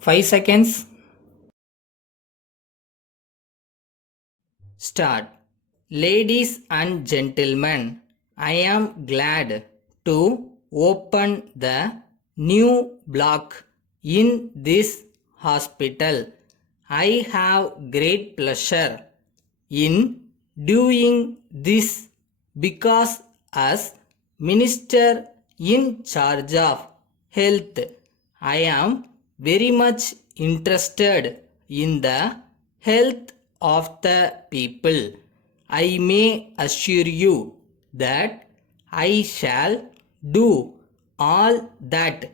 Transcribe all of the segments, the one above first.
5 seconds. Start. Ladies and gentlemen, I am glad to open the new block in this hospital. I have great pleasure in doing this because as Minister in charge of health, I am very much interested in the health of the people. I may assure you that I shall do all that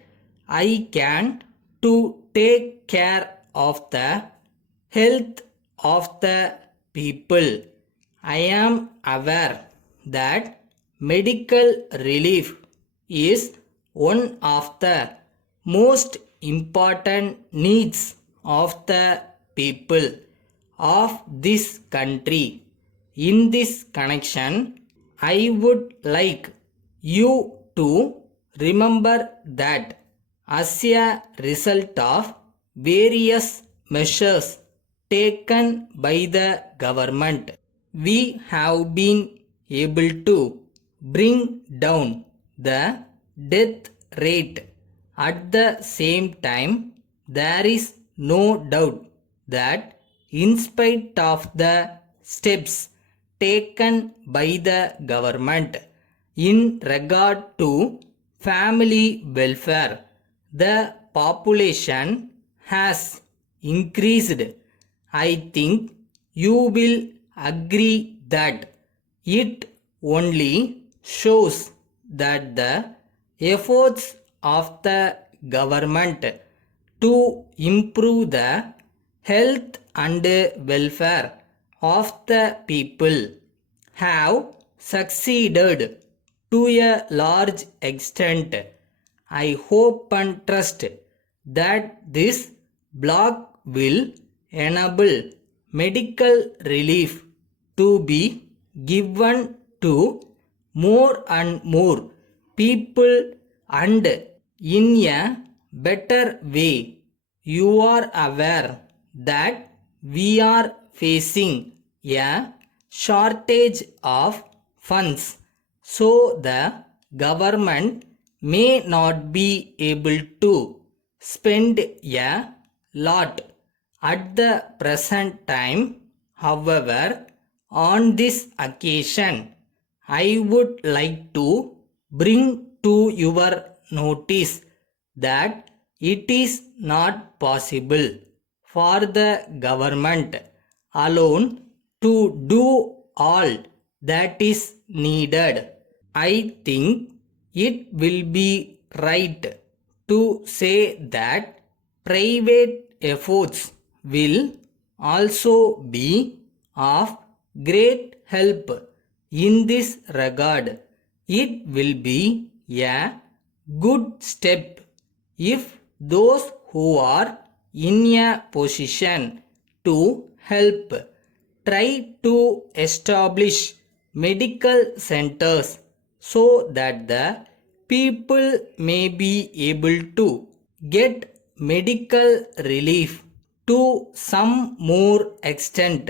I can to take care of the health of the people. I am aware that medical relief is one of the most important needs of the people of this country. In this connection, I would like you to remember that as a result of various measures taken by the government, we have been able to bring down the death rate. At the same time, there is no doubt that in spite of the steps taken by the government in regard to family welfare, the population has increased. I think you will agree that it only shows that the efforts of the government to improve the health and welfare of the people have succeeded to a large extent. I hope and trust that this block will enable medical relief to be given to more and more people and in a better way. You are aware that we are facing a shortage of funds, so the government may not be able to spend a lot at the present time. However, on this occasion, I would like to bring to your notice that it is not possible for the government alone to do all that is needed. I think it will be right to say that private efforts will also be of great help in this regard. It will be a good step if those who are in a position to help try to establish medical centers so that the people may be able to get medical relief to some more extent.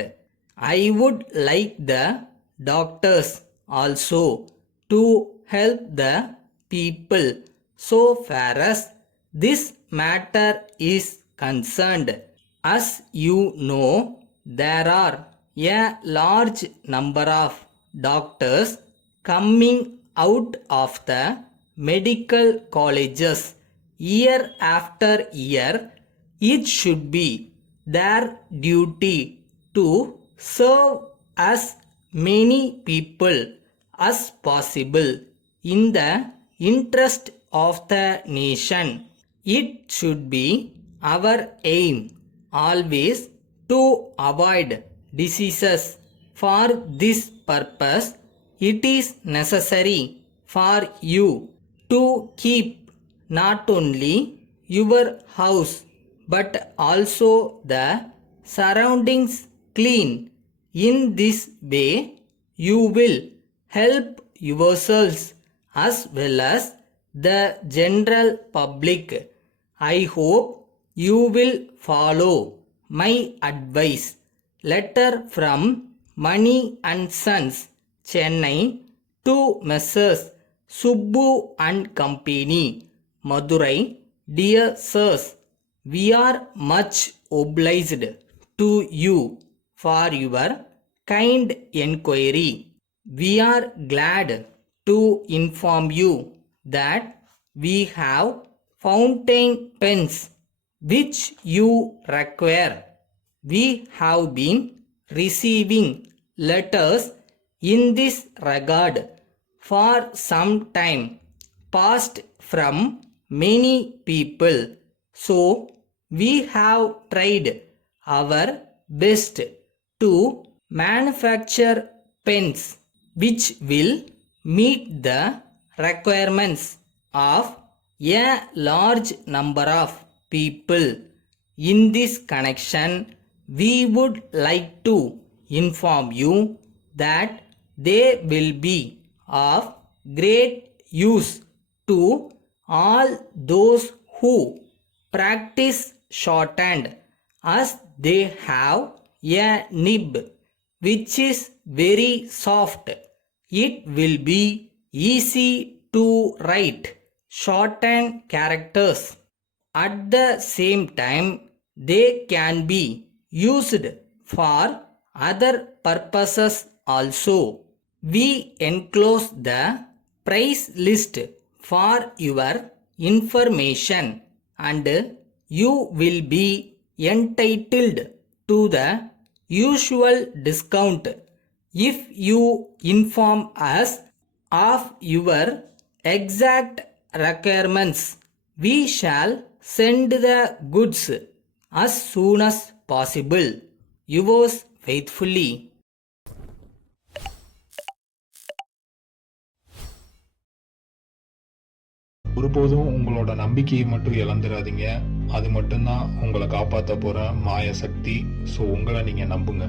I would like the doctors also to help the people so far as this matter is concerned. As you know, there are a large number of doctors coming out of the medical colleges year after year. It should be their duty to serve as many people as possible in the interest of the nation. It should be our aim always to avoid diseases. For this purpose, it is necessary for you to keep not only your house but also the surroundings clean. In this way, you will help yourselves as well as the general public. I hope you will follow my advice. Letter from Money and Sons, Chennai to Messrs. Subbu and Company, Madurai. Dear Sirs, we are much obliged to you for your kind enquiry. We are glad to inform you that we have fountain pens which you require. We have been receiving letters in this regard for some time past from many people, so we have tried our best to manufacture pens which will meet the requirements of a large number of people. In this connection, we would like to inform you that they will be of great use to all those who practice shorthand, as they have a nib which is very soft. It will be easy to write shorthand characters. At the same time, they can be used for other purposes also. We enclose the price list for your information, and you will be entitled to the usual discount if you inform us of your exact requirements. We shall send the goods as soon as possible. Yours faithfully. ஒருபோதும் உங்களோட நம்பிக்கையை மட்டும் இழந்துடாதீங்க. அது மட்டும்தான் உங்களை காப்பாற்ற போற மாய சக்தி. ஸோ உங்களை நீங்க நம்புங்க.